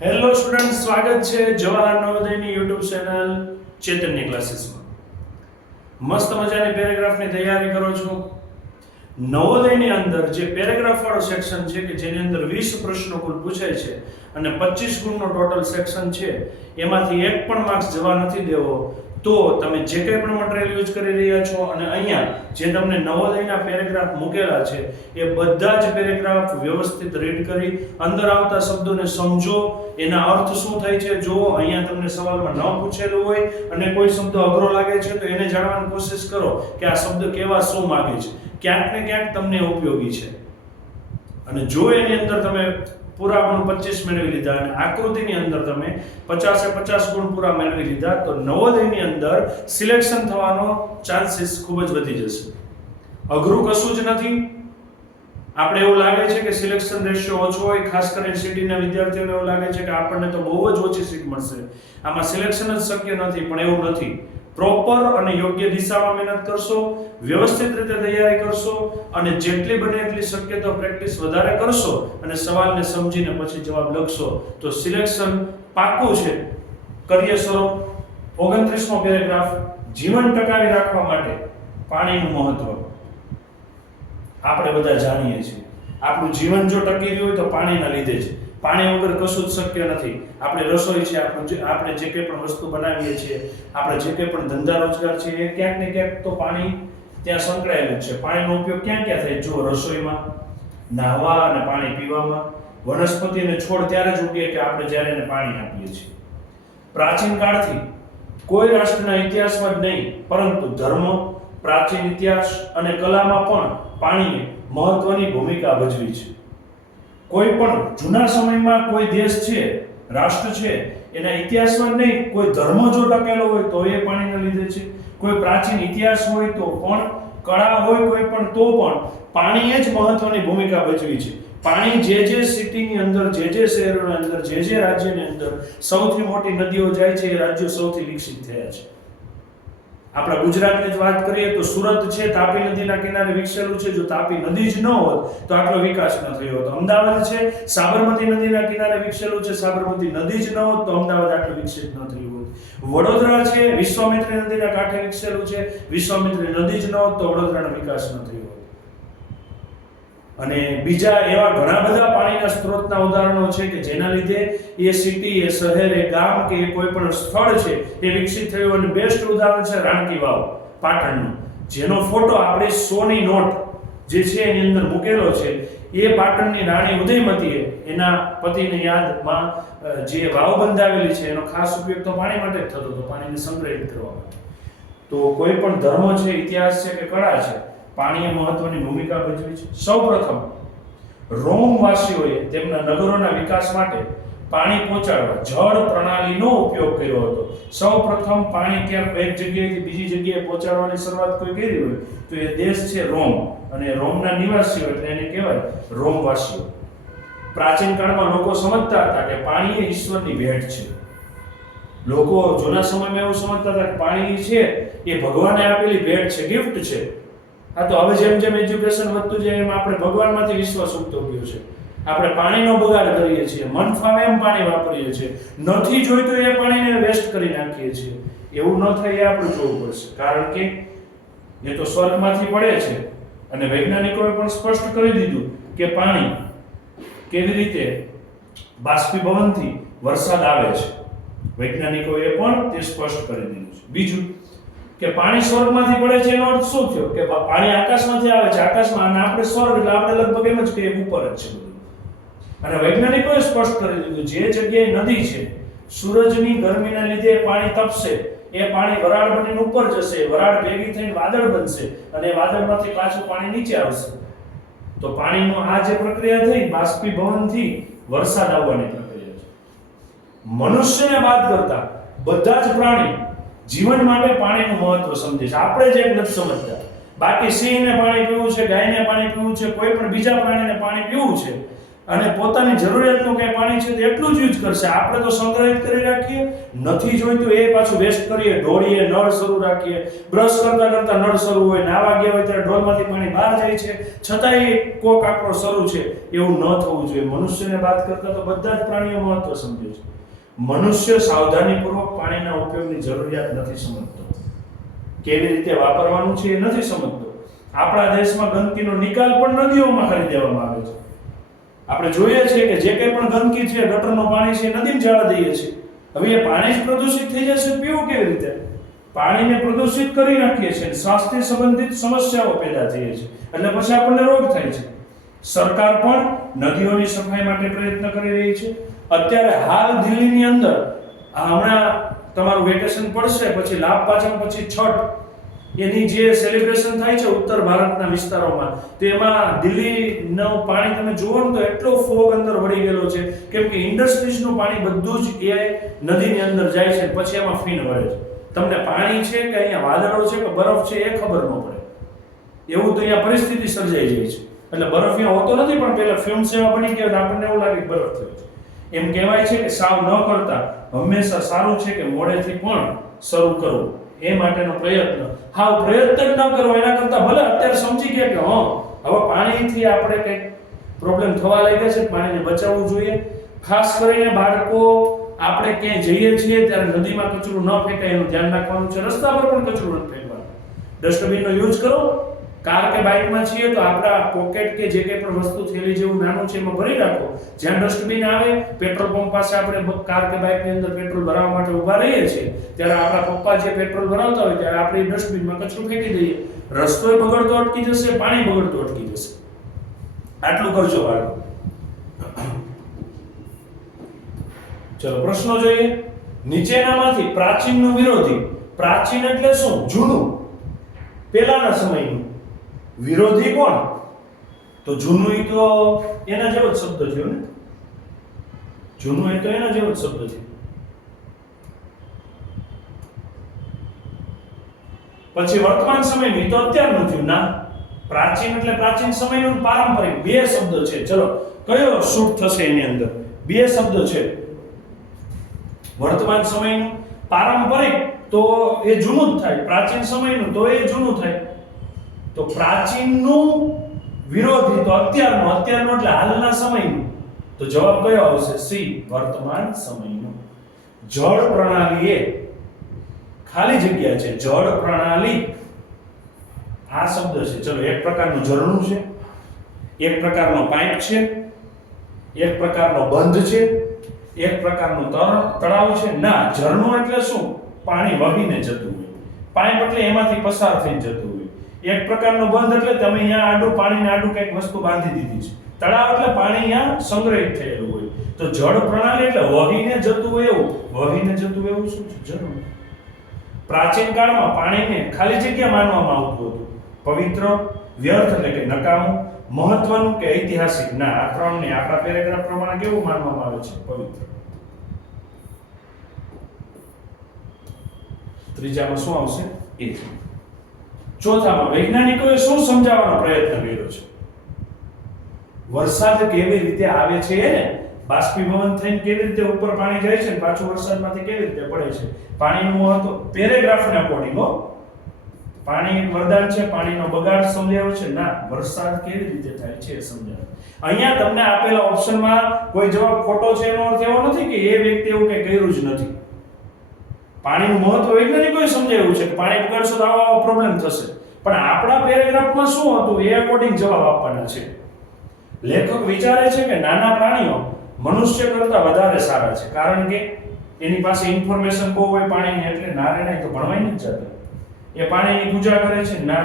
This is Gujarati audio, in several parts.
હેલો સ્ટુડન્ટ, સ્વાગત છે જવાહર નવોદયની યુટ્યુબ ચેનલ ચેતનની ક્લાસીસમાં. મસ્ત મજાની પેરેગ્રાફની તૈયારી કરો છો. નવોદયની અંદર જે પેરેગ્રાફ વાળો સેક્શન છે કે જેની અંદર 20 પ્રશ્નો કુલ પૂછાય છે અને 25 ગુણનો ટોટલ સેક્શન છે, એમાંથી એક પણ માર્ક્સ જવા નથી દેવો. તો તમે જે કંઈ પણ મટીરીયલ યુઝ કરી રહ્યા છો અને અહીંયા જે તમને નવોદયના પેરેગ્રાફ મૂકેલા છે એ બધા જ પેરેગ્રાફ વ્યવસ્થિત રીડ કરી અંદર આવતા શબ્દોને સમજો, એના અર્થ શું થાય છે જુઓ. અહીંયા તમને સવાલમાં ન પૂછેલું હોય અને કોઈ શબ્દ અઘરો લાગે છે તો એને જાણવાની કોશિશ કરો કે આ શબ્દ કેવા શું માંગે છે. ક્યાંક ને ક્યાંક તમને ઉપયોગી છે. અને જો એની અંદર તમે પૂરા ગુણ 25 મેળવી લીધા અને આકૃતિની અંદર તમે 50 ગુણ પૂરા મેળવી લીધા તો નવોદયની અંદર સિલેક્શન થવાનો ચાન્સીસ ખૂબ જ વધી જશે. અઘરું કશું જ નથી. આપણે એવું લાગે છે કે સિલેક્શન રેશિયો ઓછો હોય, ખાસ કરીને સિટીના વિદ્યાર્થીઓને એવું લાગે છે કે આપણને તો બહુ જ ઓછી સીટ મળશે, આમાં સિલેક્શન જ શક્ય નથી. પણ એવું નથી. પ્રોપર અને યોગ્ય દિશામાં મહેનત કરશો, વ્યવસ્થિત રીતે તૈયારી કરશો અને જેટલી બને એટલી શક્ય તો પ્રેક્ટિસ વધારે કરશો અને સવાલને સમજીને પછી જવાબ લખશો તો સિલેક્શન પાક્કું છે. કરીએ શરૂ. 29મો પેરેગ્રાફ, જીવન ટકાવી રાખવા માટે પાણીનું મહત્વ. આપણે બધા જાણીએ છીએ આપણું જીવન જો ટકી રહ્યું હોય તો પાણીના લીધે છે. પાણી વગર કશું જ શક્ય નથી. આપણે રસોઈ છે, આપણે જે કંઈ પણ વસ્તુ બનાવીએ છીએ, આપણે જે કંઈ પણ ધંધા રોજગાર છે એ ક્યાંક ને ક્યાંક તો પાણી ત્યાં સંકળાયેલું છે. પાણીનો ઉપયોગ ક્યાં ક્યાં થાય? જો રસોઈમાં, નાહવા અને પાણી પીવામાં, વનસ્પતિ અને છોડ ત્યારે જ ઉગે કે આપણે જ્યારે એને પાણી આપીએ છીએ. પ્રાચીન કાળથી કોઈ રાષ્ટ્રના ઇતિહાસમાં જ નહીં પરંતુ ધર્મ, પ્રાચીન ઇતિહાસ અને કલામાં પણ પાણીએ મહત્વની ભૂમિકા ભજવી છે. કોઈ પણ જૂના સમયમાં કોઈ દેશ છે, રાષ્ટ્ર છે, એના ઇતિહાસમાં નહીં કોઈ ધર્મ જો ટકેલો હોય તો એ પાણીના લીધે છે. કોઈ પ્રાચીન ઇતિહાસ હોય તો પણ, કળા હોય કોઈ પણ તો પણ પાણીએ જ મહત્વની ભૂમિકા ભજવી છે. પાણી જે સિટીની અંદર, જે શહેરોની અંદર, જે રાજ્યની અંદર સૌથી મોટી નદીઓ જાય છે એ રાજ્યો સૌથી વિકસિત થયા છે. આપણા ગુજરાતની જ વાત કરીએ તો સુરત છે, તાપી નદીના કિનારે વિકસેલું છે. જો તાપી નદી જ ન હોત તો આટલો વિકાસ ન થયો હોત. અમદાવાદ છે, સાબરમતી નદીના કિનારે વિકસેલું છે. સાબરમતી નદી જ ન હોત તો અમદાવાદ આટલું વિકસિત ન થયું હોત. વડોદરા છે, વિશ્વામિત્રી નદીના કાંઠે વિકસેલું છે. વિશ્વામિત્રી નદી જ ન હોત તો વડોદરાનો વિકાસ ન થયો હોત. અને બીજા એવા ઘણા બધા પાણીના સ્ત્રોતના ઉદાહરણો છે કે જેના લીધે એ સિટી, એ શહેર, એ ગામ કે કોઈ પણ સ્થળ છે એ વિકસિત થયું. અને બેસ્ટ ઉદાહરણ છે રાણકી વાવ, પાટણનું, જેનો ફોટો આપણે 100ની નોટ જે છે એની અંદર મૂકેલો છે. એ પાટણની રાણી ઉદયમતીએ એના પતિની યાદમાં જે વાવ બંધાવેલી છે એનો ખાસ ઉપયોગ તો પાણી માટે જ થતો હતો, પાણીને સંગ્રહિત કરવા માટે. તો કોઈ પણ ધર્મ છે, ઇતિહાસ છે કે કળા છે, પાણીએ મહત્વની ભૂમિકા ભજવી છે. સૌપ્રથમ રોમવાસીઓએ તેમના નગરોના વિકાસ માટે પાણી પહોંચાડવા જળ પ્રણાલીનો ઉપયોગ કર્યો હતો. સૌપ્રથમ પાણી ક્યાંક એક જગ્યાએથી બીજી જગ્યાએ પહોંચાડવાની શરૂઆત કોઈ કરી હોય તો એ દેશ છે રોમ, અને રોમના નિવાસીઓ એટલે એને કહેવાય રોમવાસીઓ. પ્રાચીન કાળમાં લોકો સમજતા હતા કે પાણી એ ઈશ્વરની ભેટ છે. લોકો જૂના સમયમાં એવું સમજતા હતા કે પાણી છે એ ભગવાને આપેલી ભેટ છે, ગિફ્ટ છે. હા, તો હવે જેમ જેમ એજ્યુકેશન વધતું જાય એમ આપણે ભગવાનમાંથી વિશ્વાસ ઉગતો ગયો છે. આપણે પાણીનો બગાડ કરીએ છીએ, મન ફાવે એમ પાણી વાપરીએ છીએ, નથી જોઈતું એ પાણીને વેસ્ટ કરી નાખીએ છીએ. એવું ન થાય એ આપણે જોવું પડશે, કારણ કે એ તો સ્વર્ગમાંથી પડે છે. અને વૈજ્ઞાનિકોએ પણ સ્પષ્ટ કરી દીધું કે પાણી કેવી રીતે બાષ્પીભવનથી વરસાદ આવે છે. વૈજ્ઞાનિકોએ પણ તે સ્પષ્ટ કરી દીધું છે. બીજું કે પાણી સ્વર્ગમાંથી પડે છે એનો અર્થ શું થયો? કે પાણી આકાશમાંથી આવે છે, આકાશમાં, અને આપણે સ્વર્ગ એટલે આપણે લગભગ એમ જ કહીએ ઉપર જ છે બધું. અને વૈજ્ઞાનિકોએ સ્પષ્ટ કરી દીધું જે જગ્યાએ નદી છે, સૂરજની ગરમીના લીધે પાણી તપશે, એ પાણી વરાળ બનીને ઉપર જશે, વરાળ ભેગી થઈને વાદળ બનશે અને વાદળમાંથી પાછું પાણી નીચે આવશે. તો પાણીનો આ જે પ્રક્રિયા થઈ, બાષ્પીભવનથી વરસાદ આવવાની પ્રક્રિયા છે. મનુષ્યને બાદ કરતા બધા જ પ્રાણી જીવન માટે પાણીનું મહત્વ સમજે છે. આપણે જ એક નથી સમજતા. બાકી સિંહને પાણી પીવું છે, ગાયને પાણી પીવું છે, કોઈ પણ બીજા પ્રાણીને પાણી પીવું છે, અને પોતાની જરૂરિયાતનું કંઈ પાણી છે તે એટલું જ યુઝ કરશે. આપણે તો સંગ્રહિત કરી રાખીએ, નથી જોઈતું એ પાછું વેસ્ટ કરીએ, ઢોળીએ, નળ શરૂ રાખીએ, બ્રશ કરતા કરતા નળ શરૂ હોય, નાવા ગયા હોય ત્યારે ડોલમાંથી પાણી બહાર જાય છે, છતાંય કોક આપણો શરૂ છે. એવું ન થવું જોઈએ. મનુષ્યને વાત કરતા તો બધા જ પ્રાણીઓ મહત્વ સમજે છે. મનુષ્ય સાવધાનીપૂર્વક પાણીના ઉપયોગની જરૂરિયાત નથી સમજતો, કેવી રીતે વાપરવાનું છે એ નથી સમજતો. આપણા દેશમાં ગંદકીનો નિકાલ પણ નદીઓમાં કરી દેવામાં આવે છે. આપણે જોઈએ છીએ કે જે કંઈ પણ ગંદકી છે, ગટરનું પાણી છે, નદીમાં જવા દઈએ છીએ. હવે એ પાણી જ પ્રદૂષિત થઈ જશે, પીવું કેવી રીતે? પાણીને પ્રદૂષિત કરી નાખીએ છીએ, સ્વાસ્થ્ય સંબંધિત સમસ્યાઓ પેદા થઈ છે, એટલે પછી આપણને રોગ થાય છે. સરકાર પણ નદીઓની સફાઈ માટે પ્રયત્ન કરી રહી છે. અત્યારે હાલ દિલ્હીની અંદર હમણાં તમારું વેકેશન પડશે પછી લાભ પાંચમ પછી છઠ એની જે સેલિબ્રેશન થાય છે ઉત્તર ભારતના વિસ્તારોમાં, તો એમાં દિલ્હીનું પાણી તમે જુઓ ને તો એટલો ફોગ અંદર વળી ગયેલો છે, કેમ કે ઇન્ડસ્ટ્રીઝનું પાણી બધું જ એ નદીની અંદર જાય છે, પછી એમાં ફીણ વળે છે. તમને પાણી છે કે અહીંયા વાદળો છે કે બરફ છે એ ખબર ન પડે, એવું તો અહીંયા પરિસ્થિતિ સર્જાઈ જાય છે. એટલે બરફ અહીંયા હોતો નથી, પણ પેલા ફિલ્મ સેવા બની ગયો આપણને એવું લાગે કે બરફ થયો છે. એમ કહેવાય છે કે સાવ ન કરતા હંમેશા સારું છે કે મોડેથી પણ શરૂ કરવું, એ માટેનો પ્રયત્ન. હાવ પ્રયત્ન જ ન કરવો એના કરતા ભલે અત્યારે સમજી ગયા કે હવે પાણીથી આપણે કંઈક પ્રોબ્લેમ થવા લાગ્યા છે, પાણીને બચાવવું જોઈએ. ખાસ કરીને બાળકો, આપણે ક્યાંય જઈએ છીએ ત્યારે નદીમાં કચરો ન ફેંકાય એનું ધ્યાન રાખવાનું છે. રસ્તા પર પણ કચરો ન ફેંકવાનો. ડસ્ટબિનનો યુઝ કરો. કાર કે બાઇકમાં છીએ તો આપણા પોકેટ કે જે કંઈ પણ વસ્તુ થેલી જેવું નાનું છે એમાં ભરી રાખો. જ્યાં ડસ્ટબિન આવે, પેટ્રોલ પંપ પાસે આપણે કાર કે બાઇકની અંદર પેટ્રોલ ભરાવવા માટે ઊભા રહીએ છીએ ત્યારે આપણા પપ્પા જે પેટ્રોલ ભરાવતા હોય ત્યારે આપણે ડસ્ટબિનમાં કચરો ફેંકી દઈએ. રસ્તોય બગડતો અટકી જશે, પાણી બગડતું અટકી જશે. આટલું કરજો બાળકો. ચલો પ્રશ્નો જોઈએ. નીચેનામાંથી પ્રાચીનનો વિરોધી. પ્રાચીન એટલે શું? જૂનું, પહેલાના સમયનું. વિરોધી કોણ? તો જૂનું એ તો એના જેવો જ શબ્દ થયો ને. જૂનું એ તો એના જેવો જ શબ્દ થયો. પછી વર્તમાન સમયનું તો અત્યારનું થયું ના. પ્રાચીન એટલે પ્રાચીન સમયનું, પારંપરિક બે શબ્દ છે. ચલો કયો શૂટ થશે એની અંદર? બે શબ્દ છે. વર્તમાન સમયનું, પારંપરિક તો એ જૂનું જ થાય, પ્રાચીન સમયનું તો એ જૂનું થાય. તો પ્રાચીનનું વિરોધી તો અત્યારનું, અત્યારનું એટલે હાલના સમયનું. તો જવાબ કયો આવશે? સી, વર્તમાન સમયનું. જળ પ્રણાલી એ ખાલી જગ્યા છે. જળ પ્રણાલી આ શબ્દ છે. ચલો એક પ્રકારનું ઝરણું છે, એક પ્રકારનો પાઇપ છે, એક પ્રકારનો બંધ છે, એક પ્રકારનું તળાવ છે. ના, ઝરણું એટલે શું? પાણી વહીને જતું હોય. પાઇપ એટલે એમાંથી પસાર થઈને જતું હોય. એક પ્રકારનો બંધ એટલે તમે અહીંયા આડું પાણીને આડું કંઈક વસ્તુ બાંધી દીધી છે. તળાવ એટલે પાણી અહીંયા સંગ્રહિત થયેલું હોય. તો જળ પ્રણાલી એટલે વહીને જતું હોય એવું. વહીને જતું એવું શું છે? ઝરણું. પ્રાચીન કાળમાં પાણીને ખાલી જગ્યા માનવામાં આવતું હતું. પવિત્ર, વ્યર્થ એટલે કે નકામું, મહત્વનું કે ઐતિહાસિક. ના, આ ત્રણને આપણા પેરેગ્રાફ પ્રમાણે કેવું માનવામાં આવે છે? પવિત્ર. ત્રીજામાં શું આવશે? એ. ચોથામાં વૈજ્ઞાનિકોએ શું સમજાવવાનો પ્રયત્ન કર્યો છે? વરસાદ કેવી રીતે આવે છે એને, બાષ્પીભવન થઈને કેવી રીતે ઉપર પાણી જાય છે ને પાછું વરસાદમાંથી કેવી રીતે પડે છે, પાણીનું મહત્વ પેરેગ્રાફના અકોર્ડિંગ. પાણી એક વરદાન છે, પાણીનો બગાડ સમજાવ્યો છે? ના, વરસાદ કેવી રીતે થાય છે એ સમજાવ્યું. અહીંયા તમને આપેલા ઓપ્શનમાં કોઈ જવાબ ખોટો છે એનો અર્થ એવો નથી કે એ વ્યક્તિ એવું કંઈ કર્યું જ નથી. પાણીનું મહત્વ વૈજ્ઞાનિકોએ સમજાવ્યું છે કે પાણી બગાડશો તો આવો પ્રોબ્લેમ થશે, પણ આપણા પેરેગ્રાફમાં શું હતું એ અકોર્ડિંગ જવાબ આપવાના છે. લેખક વિચારે છે કે નાના પ્રાણીઓ મનુષ્ય કરતા વધારે સારા છે, કારણ કે એની પાસે ઇન્ફોર્મેશન બહુ હોય પાણીની, એટલે નારે નહીં તો ભણવાય નથી જતું. એ પાણીની પૂજા કરે છે? ના.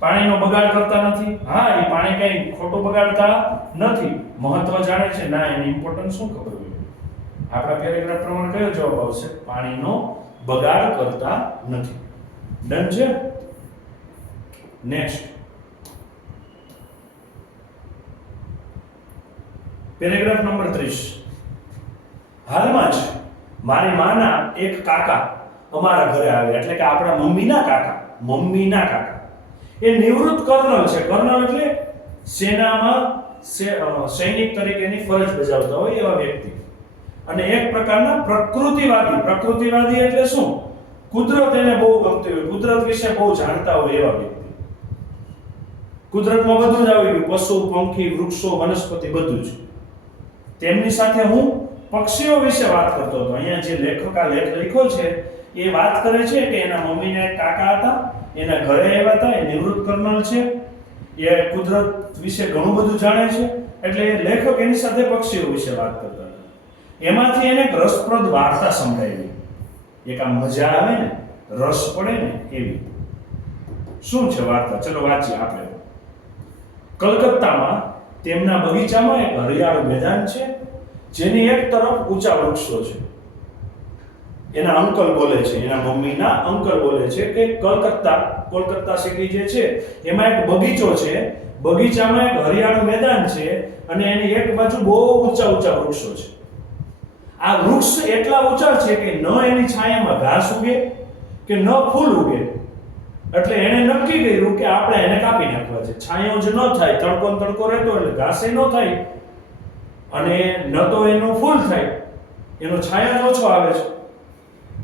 પાણીનો બગાડ કરતા નથી? હા, એ પાણી કઈ ખોટું બગાડતા નથી. મહત્વ જાણે છે? ના, એની ઇમ્પોર્ટન્સ શું ખબર હોય. આપણા પેરેગ્રાફ પ્રમાણે કયો જવાબ આવશે? પાણીનો બગાડ કરતા નથી. ડન છે? Next paragraph number 30. હાલમાં જ મારી માના એક કાકા અમારા ઘરે આવ્યા, એટલે કે આપણા મમ્મીના કાકા એ નિવૃત્ત કર્નલ છે. કર્નલ એટલે સેનામાં સૈનિક તરીકેની ફરજ બજાવતા હોય એવા વ્યક્તિ. અને એક પ્રકારના પ્રકૃતિવાદી એટલે શું? કુદરત એને બહુ ગમતી હોય, કુદરત વિશે બહુ જાણતા હોય એવા વ્યક્તિ. કુદરતમાં બધું જ આવી ગયું, પશુ, પંખી, વૃક્ષો, વનસ્પતિ, બધું જ. તેમની સાથે હું પક્ષીઓ વિશે વાત કરતો હતો. અહીંયા જે લેખક આ લેખ લખ્યો છે એ વાત કરે છે કે એના મમ્મીના એક કાકા હતા, એના ઘરે આવ્યા હતા, એ નિવૃત્ત કર્નલ છે, એ કુદરત વિશે ઘણું બધું જાણે છે, એટલે લેખક એની સાથે પક્ષીઓ વિશે વાત કરતા હતા. એમાંથી એને એક રસપ્રદ વાર્તા સંભળાવી. એક આ મજા આવે ને, રસ પડે ને એવી. શું છે વાર્તા? ચલો વાંચીએ આપણે. કલકત્તામાં તેમના બગીચામાં એક હરિયાળું મેદાન છે, જેની એક તરફ ઊંચા વૃક્ષો છે. એના અંકલ બોલે છે, એના મમ્મીના અંકલ બોલે છે કે કોલકાતા સિટી જે છે એમાં એક બગીચો છે, બગીચામાં એક હરિયાળું મેદાન છે અને એની એક બાજુ બહુ ઊંચા વૃક્ષો છે. આ વૃક્ષ એટલા ઊંચા છે કે ન એની છાયામાં ઘાસ ઉગે કે ન ફૂલ ઉગે. એટલે એણે નક્કી કર્યું કે આપણે એને કાપી નાખવા છે. છાંયો જ ન થાય, તડકો રહેતો એટલે ઘાસે ન થાય અને ન તો એનું ફૂલ થાય, એનો છાંયો ઓછો આવે છે.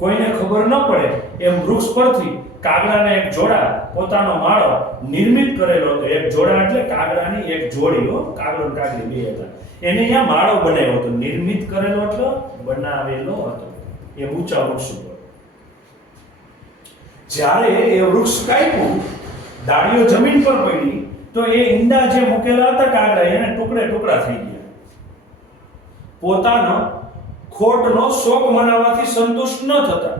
કોઈને ખબર ન પડે એમ વૃક્ષ પરથી કાગડાને એક જોડા પોતાનો માળો નિર્મિત કરેલો હતો. એક જોડા એટલે કાગડાની એક જોડી, કાગડો અને કાગડી બે હતા. એને અહીંયા માળો બનાવ્યો હતો. નિર્મિત કરેલો એટલે બનાવેલો હતો એ ઊંચા વૃક્ષ ઉપર. જ્યારે એ વૃક્ષ કાપ્યું, ડાળીઓ જમીન પર પડી તો એ ઈંડા જે મૂકેલા હતા કાગડા એને ટુકડા થઈ ગયા. પોતાનો ખોટનો શોક મનાવવાથી સંતુષ્ટ ન થતા,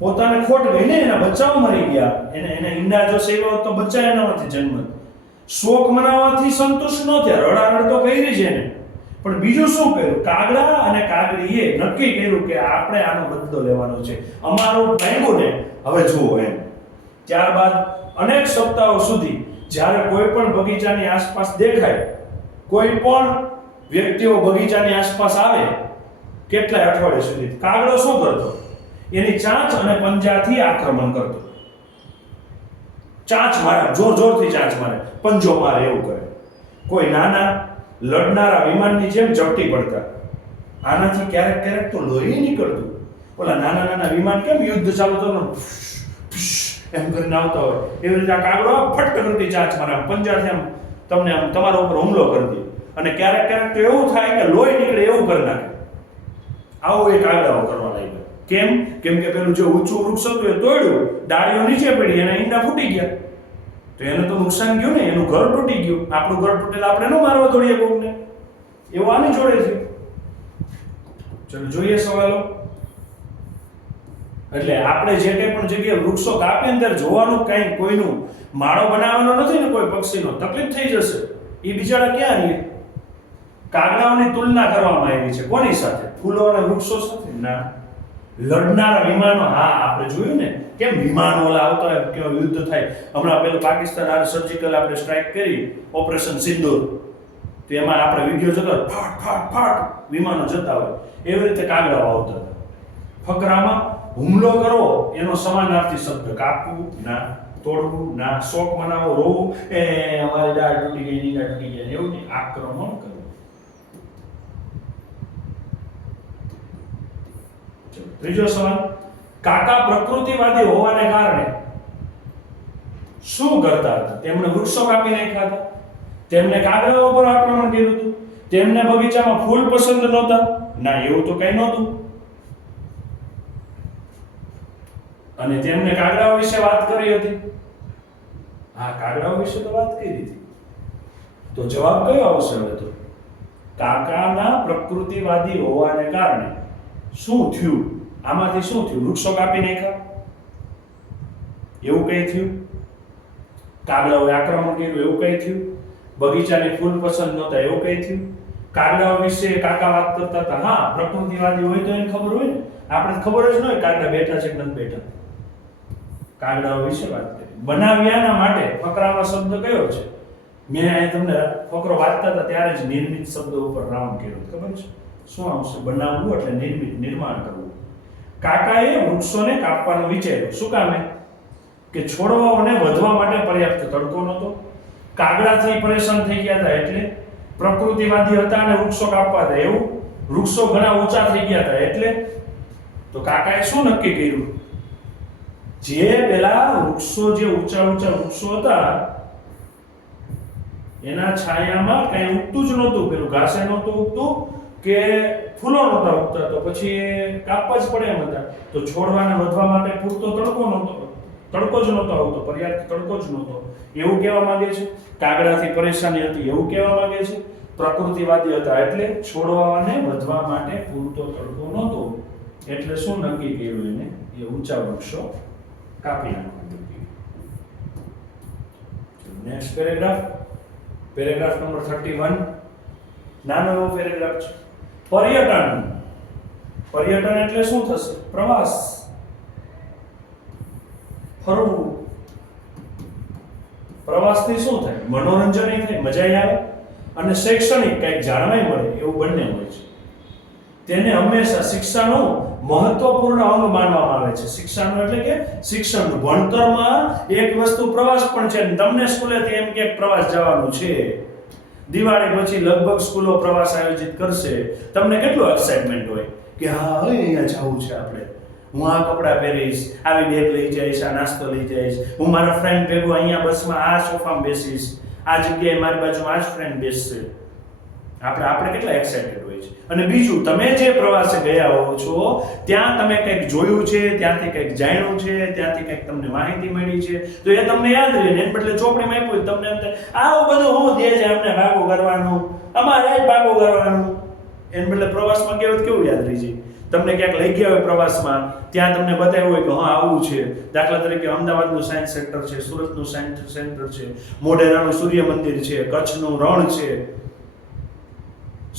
પોતાને ખોટ ગઈ ને, એના બચ્ચાઓ મરી ગયા, એને ઈંડા જો સેવા તો બચ્ચા એનામાંથી જન્મ. શોક મનાવવાથી સંતુષ્ટ ન થયા, રડારડ તો કરી જ એને. પણ બીજું શું કર્યું? કાગડા અને કાગડીએ નક્કી કર્યું કે આપણે આનો બદલો લેવાનો છે, અમારું ભાંગ્યું ને હવે જુઓ એમ. ત્યારબાદ અનેક સપ્તાહો સુધી જ્યારે કોઈ પણ બગીચાની આસપાસ દેખાય, કોઈ પણ વ્યક્તિઓ બગીચાની આસપાસ આવે, કેટલાય અઠવાડિયા સુધી કાગડો શું કરતો? એની ચાંચ અને પંજાથી આક્રમણ કરતો. ચાંચ મારે, જોરથી ચાંચ મારે, પંજો મારે, એવું કરે. કોઈ નાના લડનારા વિમાનની જેમ ઝપટી પડતા. આનાથી ક્યારેક તો લોહી નીકળતું. ઓલા નાના વિમાન કેમ યુદ્ધ ચાલુ થતું એમ કરીને આવતા હોય, એવી રીતે આ કાગડો ફટ કરતી ચાંચ મારે, પંજાથી આમ તમને આમ તમારા ઉપર હુમલો કરી દે. અને ક્યારેક તો એવું થાય કે લોહી નીકળે એવું કરી નાખે. આવું એ કાગડાઓ કરવા લાગ્યા. કેમ કે પેલું જે ઊંચું વૃક્ષ હતું એ તોડ્યું, ડાળીઓ નીચે પડી, એના ઈંડા ફૂટી ગયા, તો એને તો નુકસાન ગયું ને, એનું ઘર તૂટી ગયું. આપણું ઘર તૂટેલા આપણે ન મારવા દોડીએ કોકને, એવું આની જોડે છે. ચલો જોઈએ સવાલો. એટલે આપણે જે કંઈ પણ જગ્યાએ વૃક્ષો કાપીએ અંદર જોવાનું કંઈ કોઈનું માળો બનાવવાનો નથી ને, કોઈ પક્ષીનો તકલીફ થઈ જશે. એ બિચારા ક્યાં રહે? કાગડાઓની તુલના કરવામાં આવી છે કોની સાથે? ફૂલો અને વૃક્ષો સાથે? ના. લડનારા વિમાનો, હા આપણે જોયું ને કેમ વિમાનો ઓલા આવતા હોય, કેવો યુદ્ધ થાય. હમણાં પેલું પાકિસ્તાન આ સર્જિકલ આપણે સ્ટ્રાઇક કરી, ઓપરેશન સિંદૂર, તો એમાં આપણે વિડીયો જોતા ફાટ વિમાનો જતા હોય, એવી રીતે કાગડાઓ આવતા હતા. ફકરામાં હુમલો કરો એનો સમાનાર્થી શબ્દ કાપવું ના, તોડવું ના, શોક મનાવો, રોવું, અમારી ડાળ તૂટી ગઈ, ઈંડા તૂટી ગયા, એવું નહીં. આક્રમણ કરવું. ત્રીજો સવાલ, કાકા પ્રકૃતિવાદી હોવાને કારણે શું કરતા હતા? તેમણે વૃક્ષો કાપી નાખ્યા હતા, તેમને કાગડાઓ પર આક્રમણ કર્યું હતું, તેમને બગીચામાં ફૂલ પસંદ નહોતા? ના, એવું તો કઈ નહોતું. અને તેમને કાગડાઓ વિશે વાત કરી હતી? હા, કાગડાઓ વિશે તો વાત કરી હતી. તો જવાબ કયો આવશે હવે? તો કાકાના પ્રકૃતિવાદી હોવાને કારણે શું થયું? આમાંથી શું થયું? વૃક્ષો કાપી નાખ્યા, એવું કઈ થયું? કાગડાઓએ આક્રમણ કર્યું, એવું કઈ થયું? બગીચાને ફૂલ પસંદ નહોતા, એવું કઈ થયું? કાગડાઓ વિશે કાકા વાત કરતા હતા? હા, પ્રકૃતિવાદી હોય તો એને ખબર હોય ને, આપણે ખબર જ ન હોય કાગડા બેઠા છે કે નથી બેઠા. કાગડાઓ વિશે વાત કરી. બનાવ્યાના માટે ફકરામાં શબ્દ કયો છે? મેં અહીં તમને ફકરો વાંચતા હતા ત્યારે જ નિર્મિત શબ્દ ઉપર રાઉન્ડ કર્યો, ખબર છે શું આવશે? બનાવવું એટલે નિર્મિત, નિર્માણ કરવું. કાકાએ વૃક્ષોને કાપવાનું વિચાર્યું. શું કામે? કે છોડવાઓને વધવા માટે પર્યાપ્ત તડકો નહોતો, કાગડાથી પરેશાન થઈ ગયા હતા એટલે પ્રકૃતિવાદી હતા અને વૃક્ષો કાપવા હતા, એવું વૃક્ષો ઘણા ઊંચા થઈ ગયા હતા, એટલે તો કાકાએ શું નક્કી કર્યું? જે પેલા વૃક્ષો, જે ઊંચા વૃક્ષો હતા એના છાયામાં કઈ ઉગતું જ નહોતું, પેલું ઘાસે નહોતું ઉગતું કે ફૂલો નહોતા ઉગતા, તો પછી કાપવા જ પડે એમ હતા. તો છોડવાને વધવા માટે પૂરતો તડકો જ નહોતો આવતો, પર્યાપ્ત તડકો જ નહોતો, એવું કહેવા માંગે છે. કાગડાથી પરેશાની હતી, એવું કહેવા માંગે છે. પ્રકૃતિવાદી હતા એટલે છોડવાને વધવા માટે પૂરતો તડકો નહોતો, એટલે શું નક્કી કર્યું એને? એ ઊંચા વૃક્ષો કાપી નાખવાનું. નેક્સ્ટ પેરેગ્રાફ નંબર 31, નાનો એવો પેરેગ્રાફ છે. પર્યટન એટલે શું થશે? પ્રવાસ, ફરવું. પ્રવાસથી શું થાય? મનોરંજન થાય, મજા આવે, અને શૈક્ષણિક કંઈક જાણવાય મળે, એવું બંને હોય છે. તેને હંમેશા શિક્ષાનું મહત્વપૂર્ણ અંગ માનવામાં આવે છે. શિક્ષાનું એટલે કે શિક્ષણનું. ભણતરમાં એક વસ્તુ પ્રવાસ પણ છે. તમને સ્કૂલેથી એમ કે પ્રવાસ જવાનું છે, દિવાળી પછી લગભગ સ્કૂલો પ્રવાસ આયોજિત કરશે, તમને કેટલું એક્સાઇટમેન્ટ હોય કે હા અહીંયા જવું છે આપણે, હું આ કપડાં પહેરીશ, આવી બેગ લઈ જઈશ, આ નાસ્તો લઈ જઈશ, હું મારા ફ્રેન્ડ ભેગો અહીંયા બસમાં આ સોફામાં બેસીશ, આ જગ્યાએ મારી બાજુમાં આ જ ફ્રેન્ડ બેસશે. આપણે કેટલા એક્સાઇટેડ હોય છે. અને બીજું, તમે જે પ્રવાસે ગયા હો છો ત્યાં તમે કંઈક જોયું છે, ત્યાંથી કંઈક જાણ્યું છે, ત્યાંથી કંઈક તમને માહિતી મળી છે, તો એ તમને યાદ રહે ને. એને બદલે ચોપડીમાં આપ્યું તમને એમ થાય આવું બધું હું દે છે અમને ભાગો કરવાનું, અમારે જ ભાગો કરવાનું. એને બદલે પ્રવાસમાં કેવું યાદ રહી જાય. તમને ક્યાંક લઈ ગયા હોય પ્રવાસમાં, ત્યાં તમને બતાવ્યું હોય કે હા આવું છે. દાખલા તરીકે અમદાવાદનું સાયન્સ સેન્ટર છે, સુરતનું સાયન્સ સેન્ટર છે, મોઢેરાનું સૂર્ય મંદિર છે, કચ્છનું રણ છે,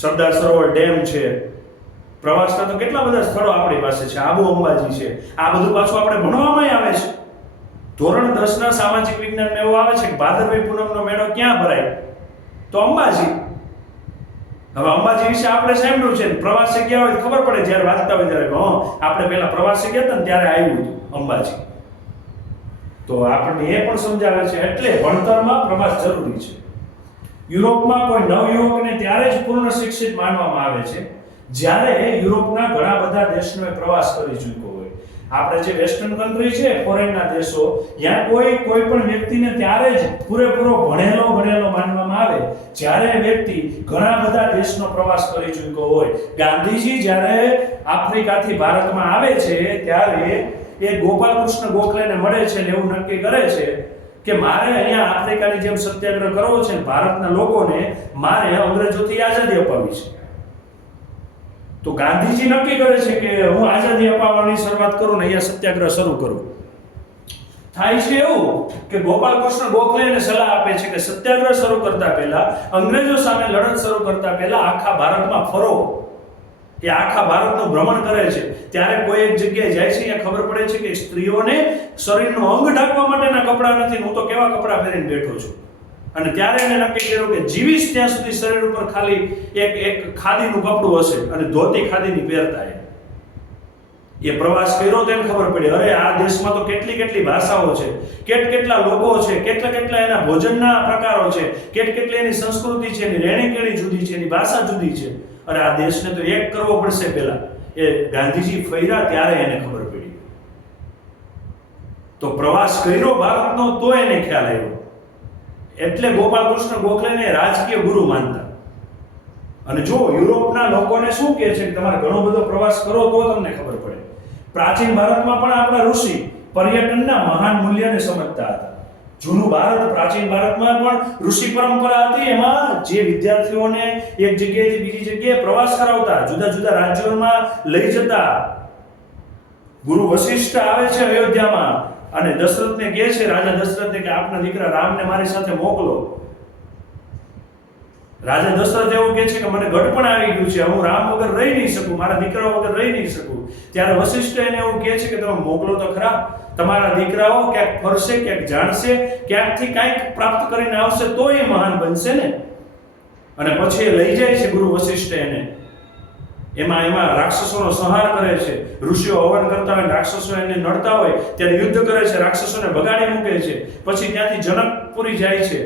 સરદાર સરોવર ડેમ છે. પ્રવાસના તો કેટલા બધા સ્થળો આપણી પાસે છે, આબુ અંબાજી છે. આ બધું પાછું આપણે ભણવામાં આવે છે. ધોરણ 10 ના સામાજિક વિજ્ઞાનમાં એવું આવે છે કે ભાદરવી પૂનમનો મેળો ક્યાં ભરાય? તો અંબાજી. હવે અંબાજી વિશે આપણે સાંભળ્યું છે, પ્રવાસે ગયા હોય ખબર પડે, જ્યારે વાંચતા હોય ત્યારે આપણે પહેલા પ્રવાસે ગયા હતા ને ત્યારે આવ્યું હતું અંબાજી. તો આપણને એ પણ સમજાવે છે. એટલે ભણતરમાં પ્રવાસ જરૂરી છે. યુરોપમાં કોઈ નવયુવકને ત્યારે જ પૂર્ણ શિક્ષિત માનવામાં આવે છે જ્યારે યુરોપના ઘણા બધા દેશનો પ્રવાસ કરી ચૂક્યો હોય. આપણે જે વેસ્ટર્ન કન્ટ્રી છે, ફોરેનના દેશો, ત્યાં કોઈ પણ વ્યક્તિને ત્યારે જ પૂરેપૂરો ભણેલો માનવામાં આવે જ્યારે વ્યક્તિ ઘણા બધા દેશનો પ્રવાસ કરી ચૂક્યો હોય. ગાંધીજી જ્યારે આફ્રિકાથી ભારતમાં આવે છે ત્યારે એ ગોપાલકૃષ્ણ ગોખલેને મળે છે અને એવું નક્કી કરે છે કે મારે અહીંયા આફ્રિકાની જેમ સત્યાગ્રહ કરવો છે, ભારતના લોકોને મારે અંગ્રેજોથી આઝાદી અપાવવી છે. તો ગાંધીજી નક્કી કરે છે કે હું આઝાદી અપાવવાની શરૂઆત કરું ને અહીંયા સત્યાગ્રહ શરૂ કરું. થાય છે એવું કે ગોપાલકૃષ્ણ ગોખલે એને સલાહ આપે છે કે સત્યાગ્રહ શરૂ કરતા પહેલા, અંગ્રેજો સામે લડત શરૂ કરતા પહેલા આખા ભારતમાં ફરો. એ આખા ભારતનું ભ્રમણ કરે છે. ત્યારે કોઈ એક જગ્યાએ જાય છે, ત્યાં ખબર પડે છે કે સ્ત્રીઓને શરીરનું અંગ ઢાંકવા માટેના કપડાં નથી, હું તો કેવા કપડાં પહેરીને બેઠો છું. અને ત્યારે એને નક્કી કર્યું કે જીવીશ ત્યાં સુધી શરીર ઉપર ખાલી એક ખાદીનું કપડું હશે અને ધોતી ખાદીની પહેરતા. એ પ્રવાસ કર્યો તેને ખબર પડી, અરે આ દેશમાં તો કેટલી ભાષાઓ છે, કેટલા લોકો છે, કેટલા એના ભોજનના પ્રકારો છે, કેટલી એની સંસ્કૃતિ છે, એની રહેણીકરણી જુદી છે, એની ભાષા જુદી છે. અરે આ દેશને તો એક કરવો પડશે. પહેલા એ ગાંધીજી ફર્યા ત્યારે એને ખબર પડી. તો પ્રવાસ કર્યો ભારતનો તો એને ખ્યાલ આવ્યો. એટલે ગોપાલકૃષ્ણ ગોખલેને રાજકીય ગુરુ માનતા. અને જો યુરોપના લોકોને શું કહે છે કે તમારે ઘણો બધો પ્રવાસ કરો તો તમને ખબર પડે. પ્રાચીન ભારતમાં પણ આપણા ઋષિ પર્યટનના મહાન મૂલ્યને સમજતા હતા. જૂનું ભારત, પ્રાચીન ભારતમાં પણ ઋષિ પરંપરા હતી. એમાં જે વિદ્યાર્થીઓને એક જગ્યાએથી બીજી જગ્યાએ પ્રવાસ કરાવતા, જુદા રાજ્યોમાં લઈ જતા. ગુરુ વશિષ્ઠ આવે છે અયોધ્યામાં અને દશરથને કહે છે, રાજા દશરથને કે આપના દીકરા રામને મારી સાથે મોકલો. રાજા દશરથ એવું કહે છે કે મને ગઢપણ આવી ગયું છે, હું રામ વગર રહી નહીં શકું, મારા દીકરાઓ વગર રહી નહીં શકું. ત્યારે વશિષ્ઠ એને એવું કહે છે કે તમે મોકલો તો ખરા, તમારા દીકરાઓ ક્યાંક ફરશે, ક્યાંક જાણશે, ક્યાંકથી કાંઈક પ્રાપ્ત કરીને આવશે તો એ મહાન બનશે ને. અને પછી એ લઈ જાય છે ગુરુ વશિષ્ઠ એને. એમાં રાક્ષસોનો સંહાર કરે છે. ઋષિઓ હવન કરતા હોય, રાક્ષસો એને નડતા હોય ત્યારે યુદ્ધ કરે છે, રાક્ષસોને ભગાડી મૂકે છે. પછી ત્યાંથી જનકપુરી જાય છે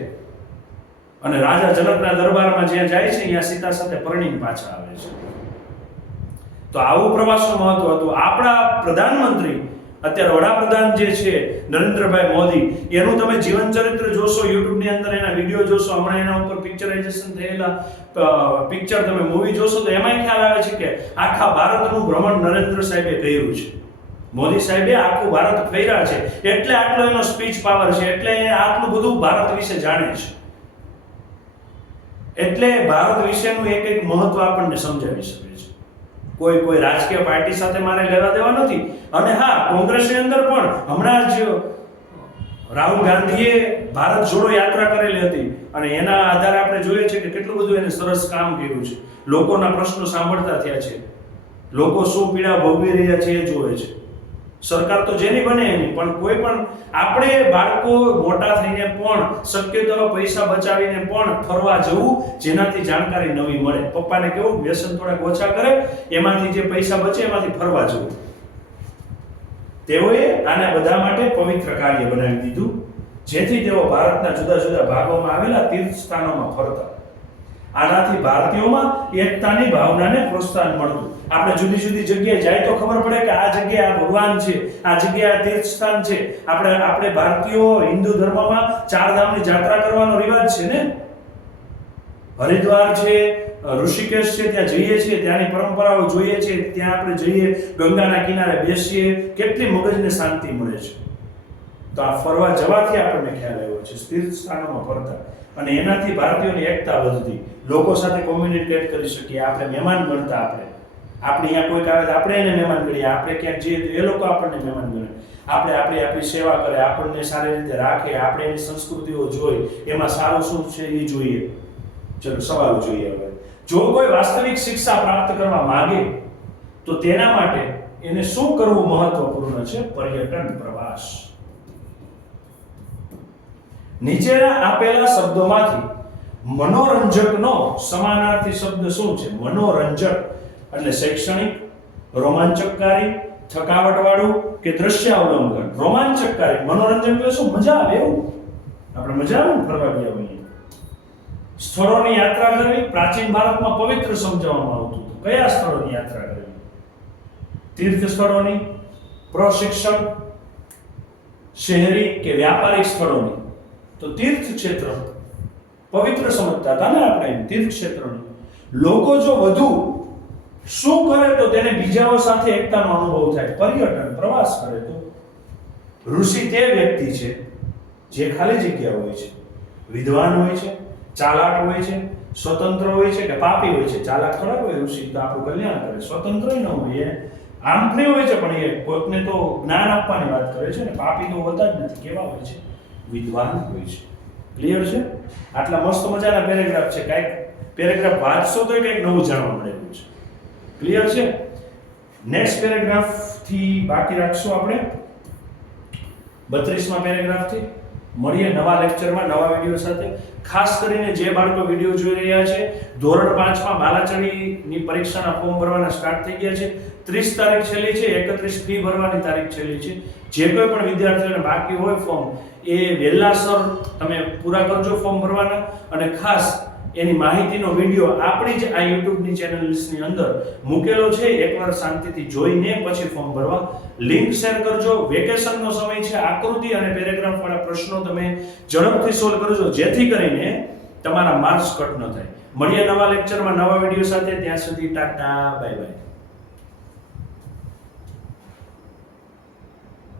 અને રાજા જનકના દરબારમાં જ્યાં જાય છે ત્યાં સીતા સાથે પરણીને પાછા આવે છે. તો આવું પ્રવાસનું મહત્વ હતું. આપણા પ્રધાનમંત્રી અત્યારે વડાપ્રધાન જે છે નરેન્દ્રભાઈ મોદી, એનું તમે જીવન ચરિત્ર જોશો, યુટ્યુબની અંદર એના વિડીયો જોશો, હમણાં એના ઉપર પિક્ચરાઇઝેશન થયેલા પિક્ચર તમે મૂવી જોશો તો એમાંય ખ્યાલ આવે છે કે આખા ભારતનું ભ્રમણ નરેન્દ્ર સાહેબે કર્યું છે. મોદી સાહેબે આખું ભારત ફેર્યા છે, એટલે આટલો એનો સ્પીચ પાવર છે, એટલે આટલું બધું ભારત વિશે જાણે છે. એટલે ભારત વિશેનું એક એક મહત્વ આપણને સમજાવી શકે છે. કોઈ રાજકીય પાર્ટી સાથે મારે લેવા દેવા નથી. અને હા, કોંગ્રેસની અંદર પણ હમણાં જ રાહુલ ગાંધીએ ભારત જોડો યાત્રા કરેલી હતી અને એના આધારે આપણે જોઈએ છે કે કેટલું બધું એને સરસ કામ કર્યું છે. લોકોના પ્રશ્નો સાંભળતા થયા છે, લોકો શું પીડા ભોગવી રહ્યા છે એ જોવે છે. સરકાર તો જેની બને એની, પણ કોઈ પણ આપણે બાળકો મોટા થઈને પણ શક્ય તો પૈસા બચાવીને પણ ફરવા જવું, જેનાથી જાણકારી નવી મળે. પપ્પાને કેવું વ્યસન થોડાક ઓછા કરે, એમાંથી જે પૈસા બચે એમાંથી ફરવા જવું. તેઓએ આના બધા માટે પવિત્ર કાર્ય બનાવી દીધું, જેથી તેઓ ભારતના જુદા જુદા ભાગોમાં આવેલા તીર્થ સ્થાનોમાં ફરતા. આનાથી ભારતીયોમાં એકતાની ભાવનાને પ્રોત્સાહન મળતું. આપણે જુદી જુદી જગ્યાએ જાય તો ખબર પડે કે આ જગ્યાએ આ ભગવાન છે, આ જગ્યાએ આ તીર્થ સ્થાન છે. આપણે ભારતીયો હિન્દુ ધર્મમાં ચાર ધામની યાત્રા કરવાનો રિવાજ છે ને. હરિદ્વાર છે, ઋષિકેશ છે, ત્યાં જઈએ છીએ, ત્યાંની પરંપરાઓ જોઈએ છીએ, ત્યાં આપણે જઈએ, ગંગાના કિનારે બેસીએ, કેટલી મગજને શાંતિ મળે છે. તો આ ફરવા જવાથી આપણને ખ્યાલ આવ્યો છે, તીર્થ સ્થાનોમાં ફરતા, અને એનાથી ભારતીયોની એકતા વધતી, લોકો સાથે કોમ્યુનિકેટ કરી શકીએ, આપણે મહેમાન ગણતા. આપણે અહીંયા કોઈ આવે આપણે એને મહેમાન ગણીએ, આપણે ક્યાંક જઈએ તો એ લોકો આપણને મહેમાન ગણે, આપણી સેવા કરે, આપણને સારી રીતે રાખે, આપણે એની સંસ્કૃતિઓ જોઈ, એમાં સારું શું છે એ જોઈએ. ચલો સવાલ જોઈએ હવે. જો કોઈ વાસ્તવિક શિક્ષા પ્રાપ્ત કરવા માંગે તો તેના માટે એને શું કરવું મહત્વપૂર્ણ છે? પર્યટન પ્રવાસ. નીચેના આપેલા શબ્દોમાંથી મનોરંજકનો સમાનાર્થી શબ્દ શું છે? મનોરંજક એટલે શૈક્ષણિક, રોમાંચકકારી, થકાવટવાળું કે દ્રશ્યાવલંબન. રોમાંચકકારી, મનોરંજન એટલે શું? મજા આવે એવું. આપણે મજા આવે ને ફરવા ગયા હોઈએ. સ્થળોની યાત્રા કરવી, પ્રાચીન ભારતમાં પવિત્ર સમજાવવામાં આવતું હતું. કયા સ્થળોની યાત્રા કરવી? તીર્થ સ્થળોની, પ્રશિક્ષણ, શહેરી કે વ્યાપારિક સ્થળોની. તો તીર્થ ક્ષેત્ર પવિત્ર સમજતા હતા ને આપણે, તીર્થ ક્ષેત્રોની. લોકો જો વધુ શું કરે તો તેને બીજાઓ સાથે એકતાનો અનુભવ થાય. પર્યટન પ્રવાસ કરે તો ઋષિ તે વ્યક્તિ છે જે ખાલી જગ્યા હોય છે, વિદ્વાન હોય છે, ચાલાક હોય છે, સ્વતંત્ર હોય છે કે પાપી હોય છે? ચાલાક થોડાક હોય ઋષિ, તો આપણું કલ્યાણ કરે. સ્વતંત્ર ન હોય, આમ ફ્રી હોય છે, પણ એ કોઈકને તો જ્ઞાન આપવાની વાત કરે છે ને. પાપી તો હોતા જ નથી. કેવા હોય છે? વિદ્વાન હોય છે. ક્લિયર છે? આટલા મસ્ત મજાના પેરેગ્રાફ છે. કાંઈક પેરેગ્રાફ વાંચશો તો કંઈક નવું જાણવા મળેલું છે. ક્લિયર છે? નેક્સ્ટ પેરેગ્રાફ થી બાકી રાખશું આપણે 32મા પેરેગ્રાફ થી. મળીએ નવા લેક્ચરમાં નવા વિડીયો સાથે. ખાસ કરીને જે બાળકો વિડીયો જોઈ રહ્યા છે, ધોરણ 5માં બાલાચડીની પરીક્ષાના ફોર્મ ભરવાના સ્ટાર્ટ થઈ ગયા છે. 30 તારીખ છેલ્લી છે, 31 ફી ભરવાની તારીખ છેલ્લી છે. જે કોઈ પણ વિદ્યાર્થીઓને બાકી હોય ફોર્મ, એ વહેલાસર તમે પૂરા કરજો ફોર્મ ભરવાના. અને ખાસ એની માહિતીનો વિડીયો આપણી જ આ યુટ્યુબની ચેનલ્સની અંદર મૂકેલો છે, એકવાર શાંતિથી જોઈને પછી ફોર્મ ભરવા. લિંક શેર કરજો. વેકેશનનો સમય છે, આકૃતિ અને પેરેગ્રાફ વાળા પ્રશ્નો તમે ઝડપથી સોલ્વ કરજો, જેથી કરીને તમારા માર્ક્સ કટ ન થાય. મળીએ નવા લેક્ચરમાં નવા વિડીયો સાથે. ત્યાં સુધી ટાટા, બાય બાય.